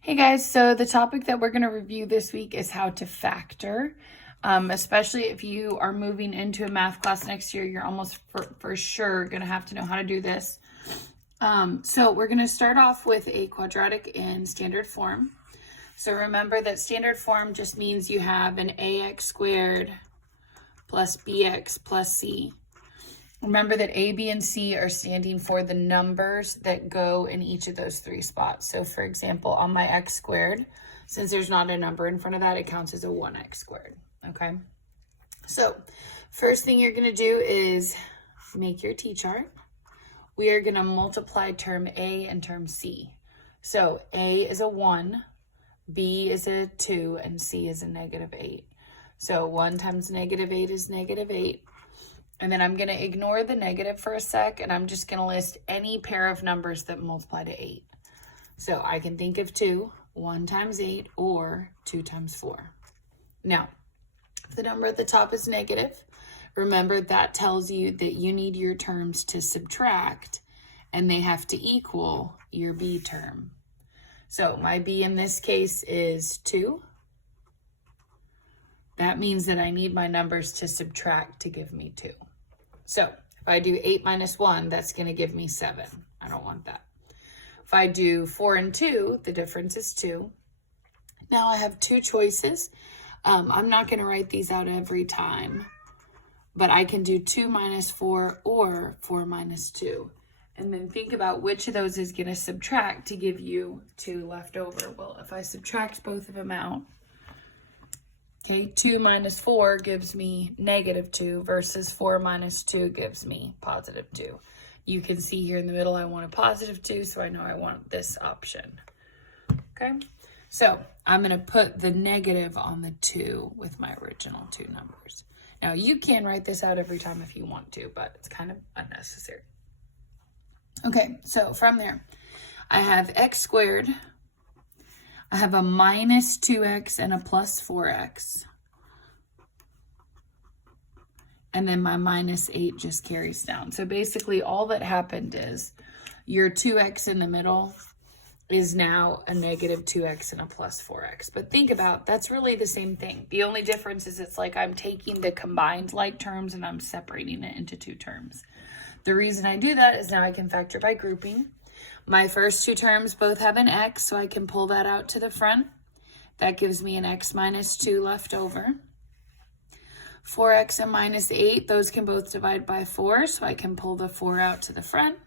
Hey guys, so the topic that we're going to review this week is how to factor. Especially if you are moving into a math class next year, you're almost for sure going to have to know how to do this. So we're going to start off with a quadratic in standard form. So remember that standard form just means you have an ax squared plus bx plus c. Remember that A, B, and C are standing for the numbers that go in each of those three spots. So for example, on my x squared, since there's not a number in front of that, it counts as a 1x squared, okay? So first thing you're gonna do is make your t-chart. We are gonna multiply term A and term C. So A is a 1, B is a 2, and C is a -8. So 1 times -8 is -8. And then I'm going to ignore the negative for a sec, and I'm just going to list any pair of numbers that multiply to 8. So I can think of 2, 1 times 8, or 2 times 4. Now, if the number at the top is negative, remember that tells you that you need your terms to subtract, and they have to equal your B term. So my B in this case is 2. That means that I need my numbers to subtract to give me 2. So if I do 8 minus 1, that's going to give me 7. I don't want that. If I do 4 and 2, the difference is 2. Now I have two choices. I'm not going to write these out every time, but I can do 2 minus 4 or 4 minus 2. And then think about which of those is going to subtract to give you 2 left over. Well, if I subtract both of them out, okay, 2 minus 4 gives me -2 versus 4 minus 2 gives me +2. You can see here in the middle I want a +2, so I know I want this option. Okay, so I'm going to put the negative on the 2 with my original 2 numbers. Now you can write this out every time if you want to, but it's kind of unnecessary. Okay, so from there, I have x squared. I have a -2x and a +4x. And then my -8 just carries down. So basically all that happened is your 2x in the middle is now a -2x and a +4x. But think about, that's really the same thing. The only difference is it's like I'm taking the combined like terms and I'm separating it into 2 terms. The reason I do that is now I can factor by grouping. My first 2 terms both have an x, so I can pull that out to the front. That gives me an x minus 2 left over. 4x and -8, those can both divide by 4, so I can pull the 4 out to the front.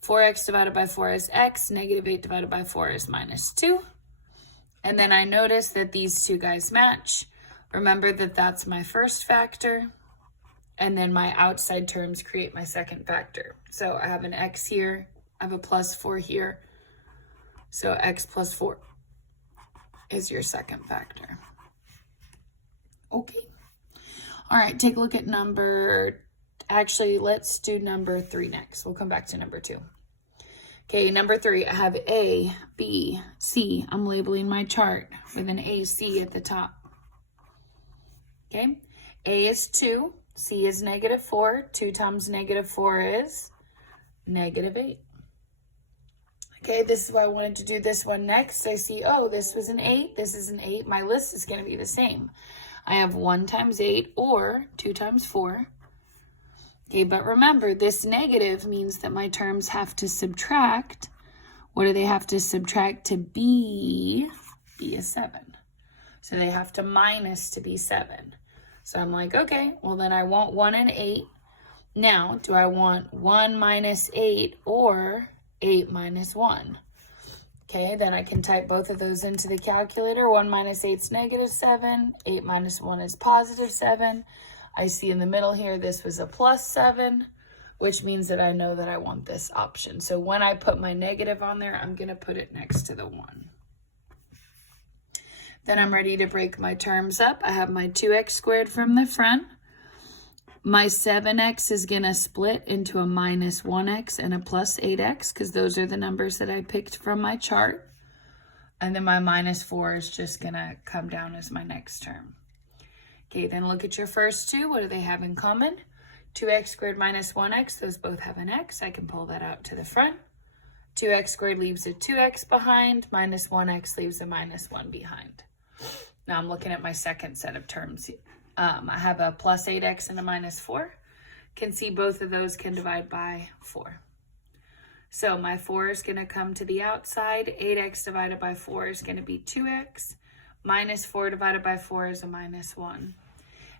4x divided by 4 is x, -8 divided by 4 is -2. And then I notice that these two guys match. Remember that that's my first factor. And then my outside terms create my second factor. So I have an x here. I have a +4 here. So x plus 4 is your second factor. Okay. All right, take a look at actually, let's do number 3 next. We'll come back to number 2. Okay, number 3, I have A, B, C. I'm labeling my chart with an AC at the top. Okay, A is 2, C is -4. 2 times -4 is -8. Okay, this is why I wanted to do this one next. I see, oh, this was an 8, this is an 8. My list is going to be the same. I have 1 times 8 or 2 times 4. Okay, but remember, this negative means that my terms have to subtract. What do they have to subtract to be? B is 7. So they have to minus to be 7. So I'm like, okay, well then I want 1 and 8. Now, do I want 1 minus 8 or 8 minus 1? Okay, then I can type both of those into the calculator. 1 minus 8 is -7. 8 minus 1 is +7. I see in the middle here, this was a +7, which means that I know that I want this option. So when I put my negative on there, I'm going to put it next to the 1. Then I'm ready to break my terms up. I have my 2x squared from the front. My 7x is going to split into a -1x and a +8x because those are the numbers that I picked from my chart. And then my -4 is just going to come down as my next term. Okay, then look at your first 2. What do they have in common? 2x squared minus 1x, those both have an x. I can pull that out to the front. 2x squared leaves a 2x behind, minus 1x leaves a minus 1 behind. Now I'm looking at my second set of terms. I have a plus 8x and a minus 4. Can see both of those can divide by 4. So my 4 is going to come to the outside. 8x divided by 4 is going to be 2x. Minus 4 divided by 4 is a minus 1.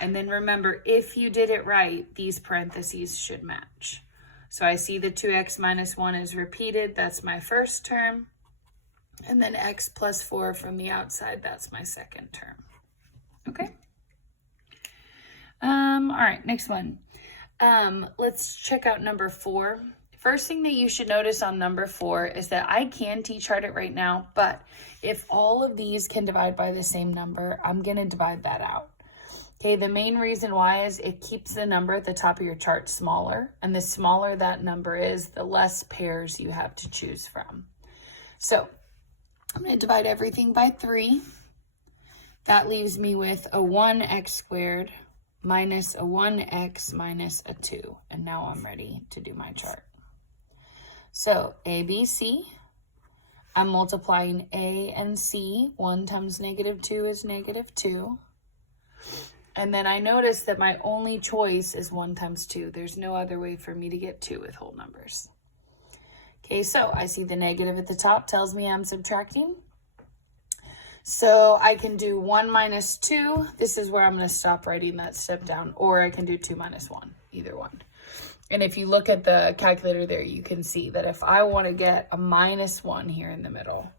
And then remember, if you did it right, these parentheses should match. So I see the 2x minus 1 is repeated. That's my first term. And then x plus 4 from the outside, that's my second term. Okay. All right, next one. Let's check out number 4. First thing that you should notice on number 4 is that I can t-chart it right now, but if all of these can divide by the same number, I'm going to divide that out. Okay, the main reason why is it keeps the number at the top of your chart smaller, and the smaller that number is, the less pairs you have to choose from. So I'm going to divide everything by 3. That leaves me with a 1x squared minus a 1x minus a 2. And now I'm ready to do my chart. So a, b, c, I'm multiplying a and c. 1 times negative 2 is negative 2. And then I notice that my only choice is 1 times 2. There's no other way for me to get 2 with whole numbers. Okay, so I see the negative at the top tells me I'm subtracting. So I can do 1 minus 2. This is where I'm going to stop writing that step down. Or I can do 2 minus 1, either one. And if you look at the calculator there, you can see that if I want to get a minus 1 here in the middle,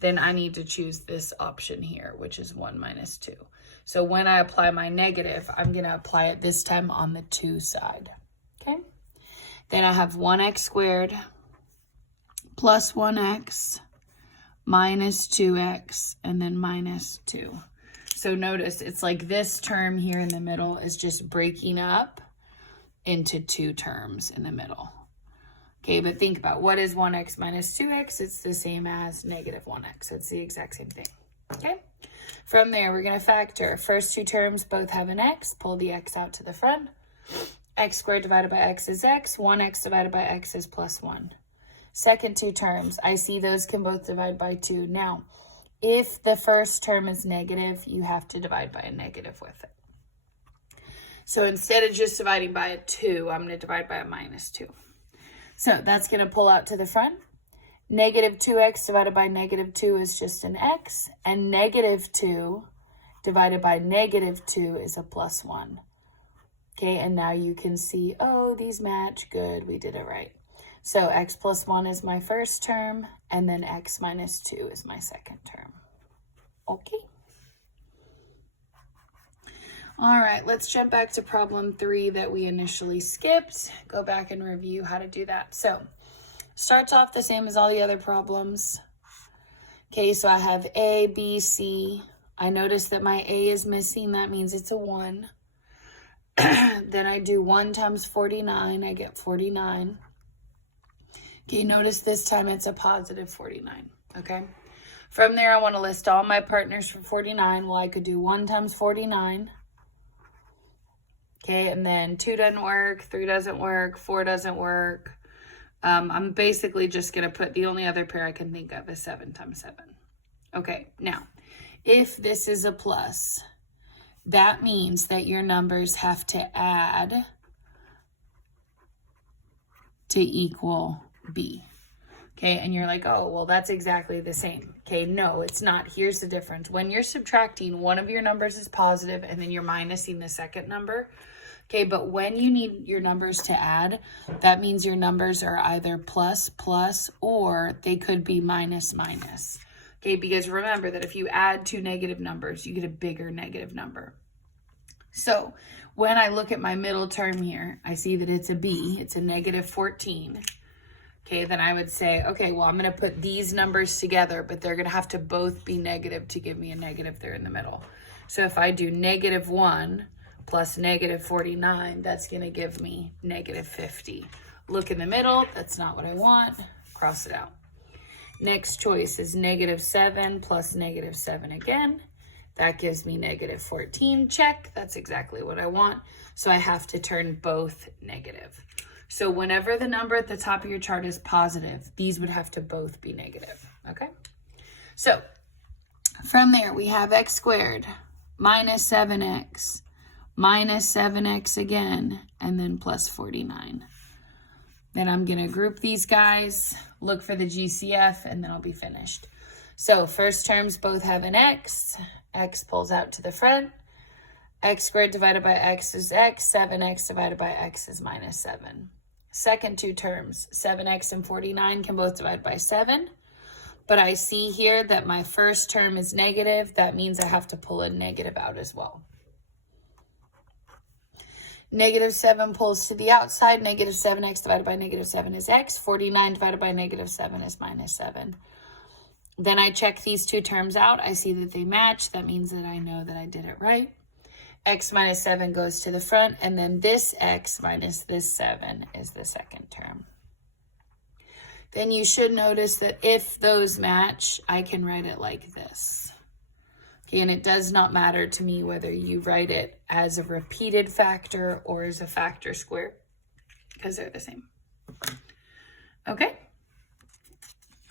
then I need to choose this option here, which is 1 minus 2. So when I apply my negative, I'm going to apply it this time on the 2 side. Okay? Then I have 1x squared plus 1x minus 2x and then minus 2. So notice it's like this term here in the middle is just breaking up into 2 terms in the middle. Okay, but think about what is 1x minus 2x? It's the same as negative 1x. It's the exact same thing. Okay, from there we're going to factor. First 2 terms both have an x. Pull the x out to the front. X squared divided by x is x. 1x divided by x is plus 1. Second 2 terms, I see those can both divide by 2. Now, if the first term is negative, you have to divide by a negative with it. So instead of just dividing by a 2, I'm going to divide by a minus 2. So that's going to pull out to the front. Negative 2x divided by negative 2 is just an x. And negative 2 divided by negative 2 is a plus 1. Okay, and now you can see, oh, these match. Good, we did it right. So x plus 1 is my first term, and then x minus 2 is my second term. Okay. All right, let's jump back to problem 3 that we initially skipped. Go back and review how to do that. So, starts off the same as all the other problems. Okay, so I have A, B, C. I notice that my A is missing. That means it's a 1. Then I do 1 times 49. I get 49. Okay, notice this time it's a positive 49. Okay. From there, I want to list all my partners for 49. Well, I could do 1 times 49. Okay, and then 2 doesn't work, 3 doesn't work, 4 doesn't work. I'm basically just going to put the only other pair I can think of is 7 times 7. Okay, now, if this is a plus, that means that your numbers have to add to equal B. Okay, and you're like, oh, well, that's exactly the same. Okay, no, it's not. Here's the difference. When you're subtracting, one of your numbers is positive, and then you're minusing the second number. Okay, but when you need your numbers to add, that means your numbers are either plus, plus, or they could be minus, minus. Okay, because remember that if you add 2 negative numbers, you get a bigger negative number. So when I look at my middle term here, I see that it's a B. It's a negative 14. Okay, then I would say, okay, well, I'm going to put these numbers together, but they're going to have to both be negative to give me a negative there in the middle. So if I do negative 1 plus negative 49, that's going to give me negative 50. Look in the middle. That's not what I want. Cross it out. Next choice is negative 7 plus negative 7 again. That gives me negative 14. Check. That's exactly what I want. So I have to turn both negative. So whenever the number at the top of your chart is positive, these would have to both be negative, okay? So from there, we have x squared minus 7x minus 7x again, and then plus 49. Then I'm going to group these guys, look for the GCF, and then I'll be finished. So first terms both have an x. X pulls out to the front. X squared divided by x is x. 7x divided by x is minus 7. Second two terms, 7x and 49 can both divide by 7. But I see here that my first term is negative. That means I have to pull a negative out as well. Negative 7 pulls to the outside. Negative 7x divided by negative 7 is x. 49 divided by negative 7 is minus 7. Then I check these two terms out. I see that they match. That means that I know that I did it right. X minus 7 goes to the front, and then this x minus this 7 is the second term. Then you should notice that if those match, I can write it like this. Okay, and it does not matter to me whether you write it as a repeated factor or as a factor square, because they're the same. Okay?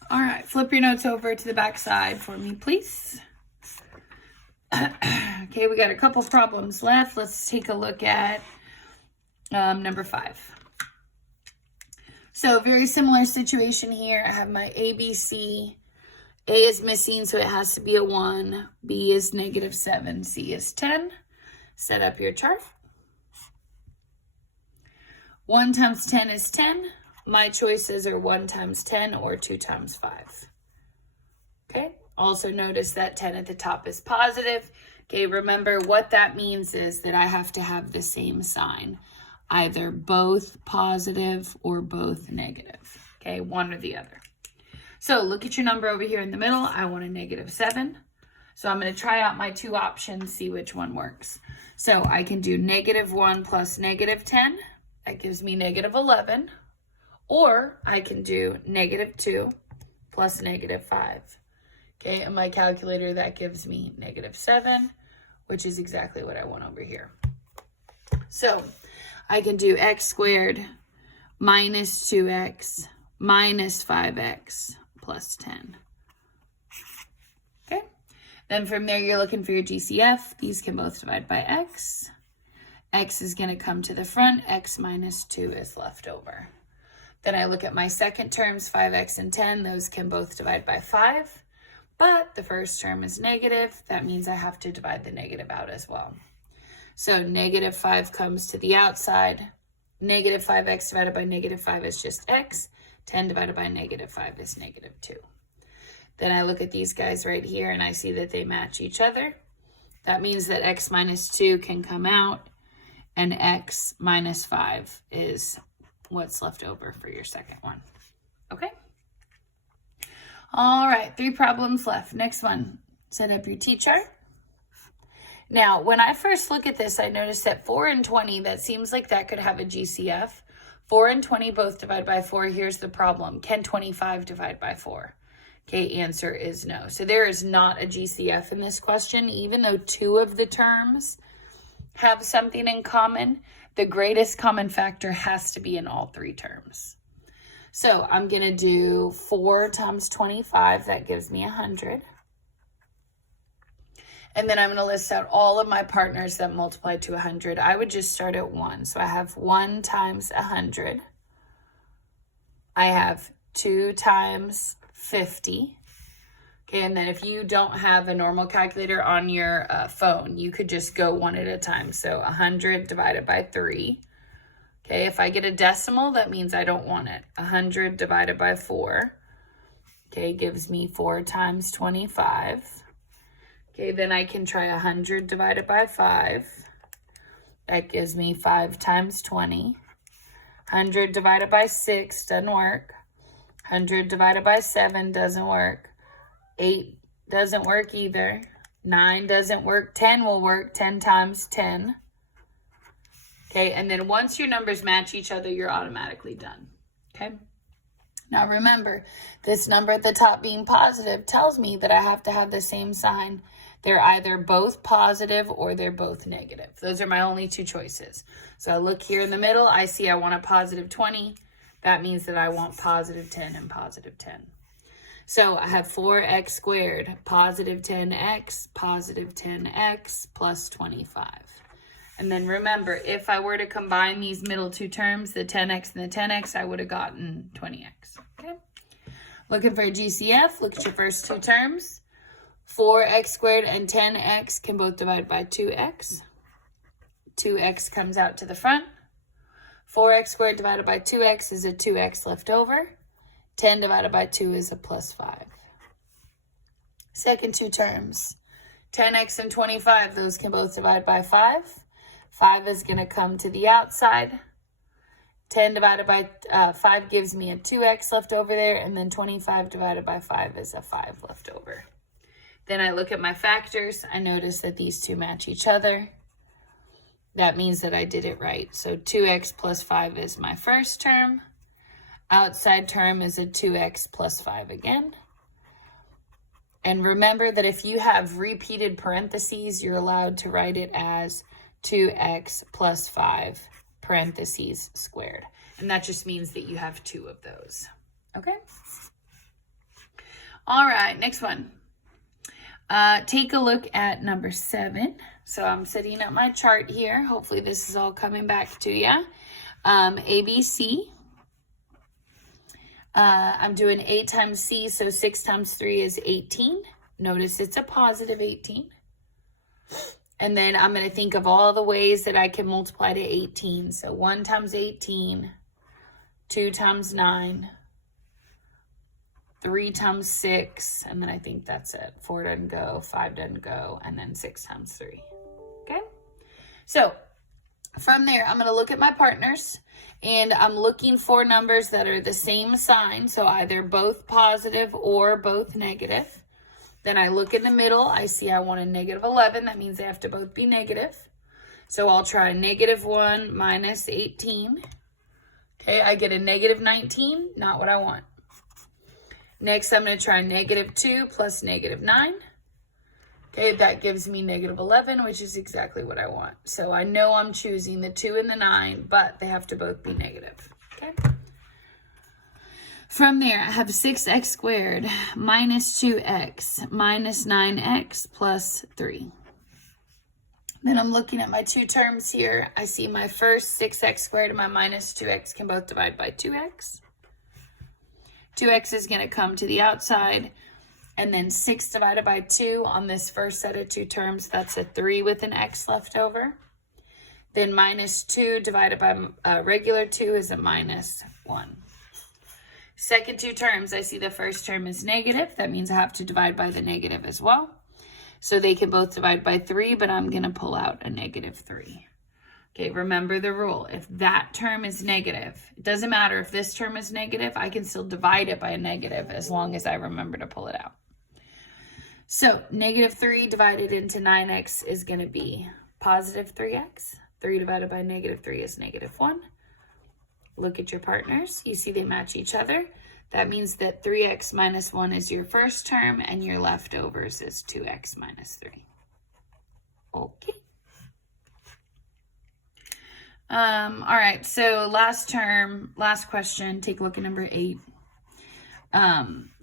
All right, flip your notes over to the back side for me, please. Okay, we got a couple problems left. Let's take a look at number 5. So very similar situation here. I have my ABC. A is missing, so it has to be a 1. B is negative 7. C is 10. Set up your chart. 1 times 10 is 10. My choices are 1 times 10 or 2 times 5. Okay, also notice that 10 at the top is positive. Okay, remember what that means is that I have to have the same sign. Either both positive or both negative. Okay, one or the other. So look at your number over here in the middle. I want a negative 7. So I'm going to try out my two options, see which one works. So I can do negative 1 plus negative 10. That gives me negative 11. Or I can do negative 2 plus negative 5. Okay, and my calculator, that gives me negative 7, which is exactly what I want over here. So I can do x squared minus 2x minus 5x plus 10. Okay, then from there you're looking for your GCF. These can both divide by x. X is going to come to the front. X minus 2 is left over. Then I look at my second terms, 5x and 10. Those can both divide by 5. But the first term is negative. That means I have to divide the negative out as well. So negative 5 comes to the outside. Negative 5x divided by negative 5 is just x. 10 divided by negative 5 is negative 2. Then I look at these guys right here and I see that they match each other. That means that x minus 2 can come out and x minus 5 is what's left over for your second one. Okay? All right, 3 problems left. Next one, set up your T-chart. Now, when I first look at this, I noticed that 4 and 20, that seems like that could have a GCF. 4 and 20 both divide by 4. Here's the problem. Can 25 divide by 4? Okay, answer is no. So there is not a GCF in this question. Even though 2 of the terms have something in common, the greatest common factor has to be in all 3 terms. So I'm going to do 4 times 25. That gives me 100. And then I'm going to list out all of my partners that multiply to 100. I would just start at 1. So I have 1 times 100. I have 2 times 50. Okay, and then if you don't have a normal calculator on your phone, you could just go one at a time. So 100 divided by 3. Okay, if I get a decimal, that means I don't want it. 100 divided by 4. Okay, gives me 4 times 25. Okay, then I can try 100 divided by 5. That gives me 5 times 20. 100 divided by 6 doesn't work. 100 divided by 7 doesn't work. 8 doesn't work either. 9 doesn't work. 10 will work. 10 times 10. Okay, and then once your numbers match each other, you're automatically done. Okay? Now remember, this number at the top being positive tells me that I have to have the same sign. They're either both positive or they're both negative. Those are my only two choices. So I look here in the middle, I see I want a positive 20. That means that I want positive 10 and positive 10. So I have 4x squared, positive 10x plus 25. And then remember, if I were to combine these middle two terms, the 10x and the 10x, I would have gotten 20x. Okay. Looking for a GCF, look at your first two terms. 4x squared and 10x can both divide by 2x. 2x comes out to the front. 4x squared divided by 2x is a 2x left over. 10 divided by 2 is a plus 5. Second two terms, 10x and 25, those can both divide by 5. 5 is going to come to the outside. 10 divided by 5 gives me a 2x left over there, and then 25 divided by 5 is a 5 left over. Then I look at my factors. I notice that these two match each other. That means that I did it right. So 2x plus 5 is my first term. Outside term is a 2x plus 5 again. And remember that if you have repeated parentheses, you're allowed to write it as 2x plus 5 parentheses squared. And that just means that you have two of those. Okay? All right, next one. Take a look at number 7. So I'm setting up my chart here. Hopefully this is all coming back to you. ABC. I'm doing 8 times C, so 6 times 3 is 18. Notice it's a positive 18. And then I'm going to think of all the ways that I can multiply to 18. So 1 times 18, 2 times 9, 3 times 6, and then I think that's it. 4 doesn't go, 5 doesn't go, and then 6 times 3. Okay? So from there, I'm going to look at my partners, and I'm looking for numbers that are the same sign, so either both positive or both negative. Then I look in the middle. I see I want a negative 11. That means they have to both be negative. So I'll try negative 1 minus 18. Okay, I get a negative 19. Not what I want. Next, I'm going to try negative 2 plus negative 9. Okay, that gives me negative 11, which is exactly what I want. So I know I'm choosing the 2 and the 9, but they have to both be negative. Okay. From there, I have 6x squared minus 2x minus 9x plus 3. Then I'm looking at my two terms here. I see my first 6x squared and my minus 2x can both divide by 2x. 2x is going to come to the outside. And then 6 divided by 2 on this first set of two terms, that's a 3 with an x left over. Then minus 2 divided by regular 2 is a minus 1. Second two terms, I see the first term is negative. That means I have to divide by the negative as well. So they can both divide by 3, but I'm going to pull out a negative 3. Okay, remember the rule. If that term is negative, it doesn't matter if this term is negative, I can still divide it by a negative as long as I remember to pull it out. So negative 3 divided into 9x is going to be positive 3x. 3 divided by negative 3 is negative 1. Look at your partners. You see they match each other. That means that 3x minus 1 is your first term and your leftovers is 2x minus 3. Okay. All right, so last term, last question, take a look at number 8.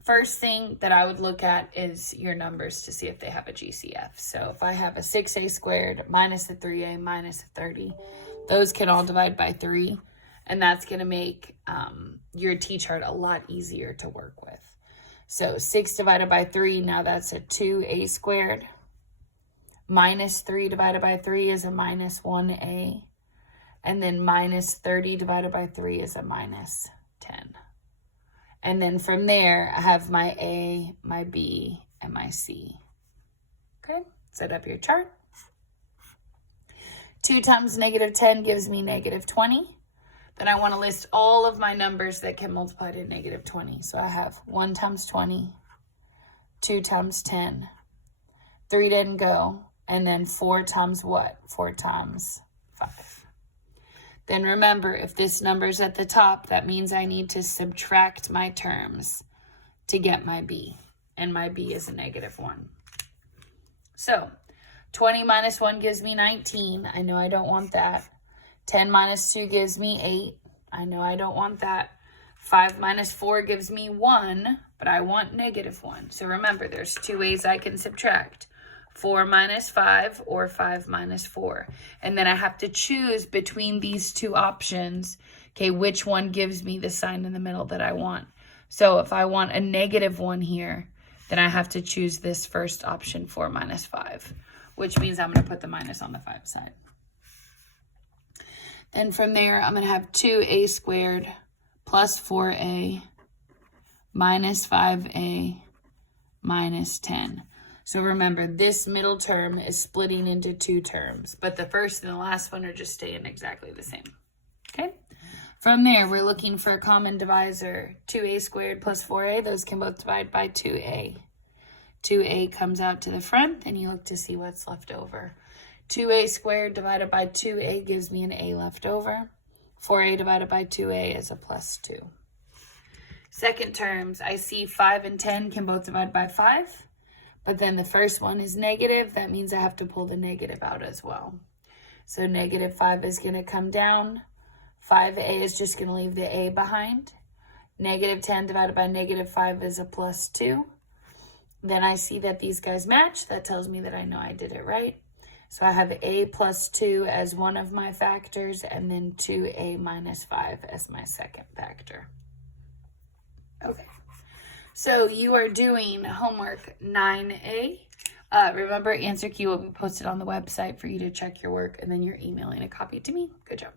First thing that I would look at is your numbers to see if they have a GCF. So if I have a 6a squared minus a 3a minus a 30, those can all divide by 3. And that's going to make your T-chart a lot easier to work with. So 6 divided by 3, now that's a 2a squared. Minus 3 divided by 3 is a minus 1a. And then minus 30 divided by 3 is a minus 10. And then from there, I have my A, my B, and my C. Okay, set up your chart. 2 times negative 10 gives me negative 20. Then I want to list all of my numbers that can multiply to negative 20. So I have 1 times 20, 2 times 10, 3 didn't go, and then 4 times what? 4 times 5. Then remember, if this number's at the top, that means I need to subtract my terms to get my B. And my B is a negative 1. So 20 minus 1 gives me 19. I know I don't want that. 10 minus 2 gives me 8. I know I don't want that. 5 minus 4 gives me 1, but I want negative 1. So remember, there's two ways I can subtract. 4 minus 5 or 5 minus 4. And then I have to choose between these two options, okay, which one gives me the sign in the middle that I want. So if I want a negative 1 here, then I have to choose this first option, 4 minus 5, which means I'm going to put the minus on the 5 side. Then from there, I'm going to have 2a squared plus 4a minus 5a minus 10. So remember, this middle term is splitting into two terms, but the first and the last one are just staying exactly the same. Okay? From there, we're looking for a common divisor. 2a squared plus 4a, those can both divide by 2a. 2a comes out to the front, and you look to see what's left over. 2a squared divided by 2a gives me an a left over. 4a divided by 2a is a plus 2. Second terms, I see 5 and 10 can both divide by 5. But then the first one is negative. That means I have to pull the negative out as well. So negative 5 is going to come down. 5a is just going to leave the a behind. Negative 10 divided by negative 5 is a plus 2. Then I see that these guys match. That tells me that I know I did it right. So I have a plus 2 as one of my factors, and then 2a minus 5 as my second factor. Okay. So you are doing homework 9A. Remember, answer key will be posted on the website for you to check your work, and then you're emailing a copy to me. Good job.